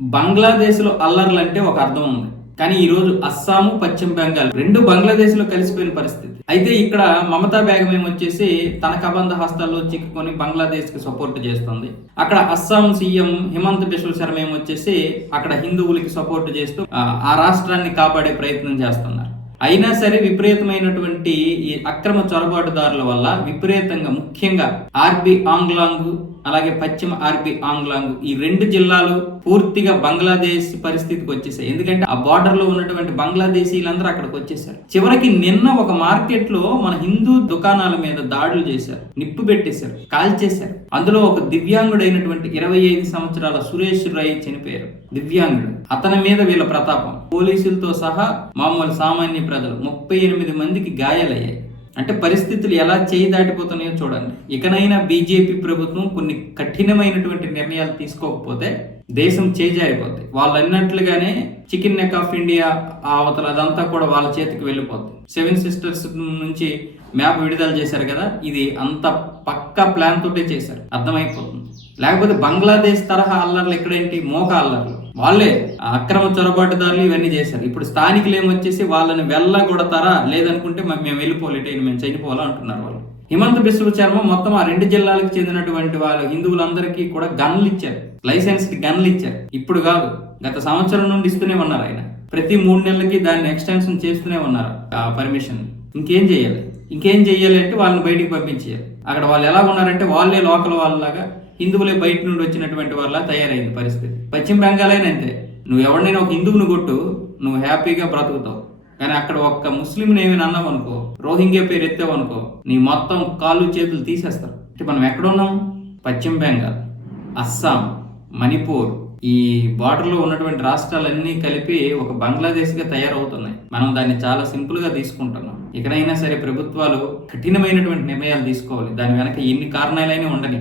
బంగ్లాదేశ్లో అల్లర్లంటే ఒక అర్థం ఉంది, కానీ ఈరోజు అస్సాము పశ్చిమ బెంగాల్ రెండు బంగ్లాదేశ్లో కలిసిపోయిన పరిస్థితి. అయితే ఇక్కడ మమతా బేగం వచ్చేసి తన కబంధ హస్తాల్లో చిక్కుకొని బంగ్లాదేశ్ కి సపోర్ట్ చేస్తుంది. అక్కడ అస్సాం సీఎం హిమంత్ బిశ్వ శర్మ వచ్చేసి అక్కడ హిందువులకి సపోర్ట్ చేస్తూ ఆ రాష్ట్రాన్ని కాపాడే ప్రయత్నం చేస్తున్నారు. అయినా సరే విపరీతమైనటువంటి ఈ అక్రమ చొరబాటుదారుల వల్ల విపరీతంగా, ముఖ్యంగా ఆర్బీ ఆంగ్లాంగ్ అలాగే పశ్చిమ ఆర్బీ ఆంగ్లాంగ్ ఈ రెండు జిల్లాలు పూర్తిగా బంగ్లాదేశ్ పరిస్థితికి వచ్చేసాయి. ఎందుకంటే ఆ బార్డర్ లో ఉన్నటువంటి బంగ్లాదేశీలందరూ అక్కడికి వచ్చేసారు. చివరికి నిన్న ఒక మార్కెట్ లో మన హిందూ దుకాణాల మీద దాడులు చేశారు, నిప్పు పెట్టేశారు, కాల్చేశారు. అందులో ఒక దివ్యాంగుడైనటువంటి 25 సంవత్సరాల సురేష్ రై చనిపోయారు. దివ్యాంగుడు, అతని మీద వీళ్ళ ప్రతాపం. పోలీసులతో సహా మామూలు సామాన్య ప్రజలు 38 మందికి గాయాలయ్యాయి. అంటే పరిస్థితులు ఎలా చేయి దాటిపోతున్నాయో చూడండి. ఇకనైనా బీజేపీ ప్రభుత్వం కొన్ని కఠినమైనటువంటి నిర్ణయాలు తీసుకోకపోతే దేశం చేజారిపోద్ది. వాళ్ళు అన్నట్లుగానే చికెన్ నెక్ ఆఫ్ ఇండియా అవతల అదంతా కూడా వాళ్ళ చేతికి వెళ్ళిపోద్ది. 7 సిస్టర్స్ నుంచి మ్యాప్ విడుదల చేశారు కదా, ఇది అంత పక్కా ప్లాన్ తోటే చేశారు, అర్థమైపోతుంది. లేకపోతే బంగ్లాదేశ్ తరహా అల్లర్లు ఎక్కడేంటి, మోక అల్లర్లు, వాళ్ళే అక్రమ చొరబాటుదారులు ఇవన్నీ చేశారు. ఇప్పుడు స్థానికులు ఏమొచ్చేసి వాళ్ళని వెళ్ళగొడతారా, లేదనుకుంటే మేము వెళ్ళిపోలేటైనా మేము చనిపోవాలా అంటున్నారు వాళ్ళు. హిమంత్ బిశ్వ శర్మ మొత్తం ఆ 2 జిల్లాలకు చెందినటువంటి వాళ్ళ హిందువులందరికీ కూడా గన్లు ఇచ్చారు, లైసెన్స్డ్ గన్లు ఇచ్చారు. ఇప్పుడు కాదు, గత సంవత్సరం నుండి ఇస్తూనే ఉన్నారు. ఆయన ప్రతి 3 నెలలకి దాన్ని ఎక్స్టెన్షన్ చేస్తూనే ఉన్నారు ఆ పర్మిషన్. ఇంకేం చెయ్యాలి అంటే వాళ్ళని బయటికి పంపించేయాలి. అక్కడ వాళ్ళు ఎలా ఉన్నారంటే వాళ్ళే లోకల్ వాళ్ళలాగా, హిందువులే బయట నుండి వచ్చినటువంటి వాళ్ళ తయారైంది పరిస్థితి. పశ్చిమ బెంగాల్ అయినా అంతే. నువ్వు ఎవరినైనా ఒక హిందువుని కొట్టు, నువ్వు హ్యాపీగా బ్రతుకుతావు. కానీ అక్కడ ఒక్క ముస్లింని ఏమైనా అన్నావు అనుకో, రోహింగ్యా పేరు ఎత్తావు అనుకో, నీ మొత్తం కాళ్ళు చేతులు తీసేస్తారు. అంటే మనం ఎక్కడున్నాం? పశ్చిమ బెంగాల్, అస్సాం, మణిపూర్, ఈ బార్డర్లో ఉన్నటువంటి రాష్ట్రాలన్నీ కలిపి ఒక బంగ్లాదేశ్గా తయారవుతున్నాయి. మనం దాన్ని చాలా సింపుల్ గా తీసుకుంటున్నాం. ఇకనైనా సరే ప్రభుత్వాలు కఠినమైనటువంటి నిర్ణయాలు తీసుకోవాలి. దాని వెనక ఎన్ని కారణాలైనా ఉండని.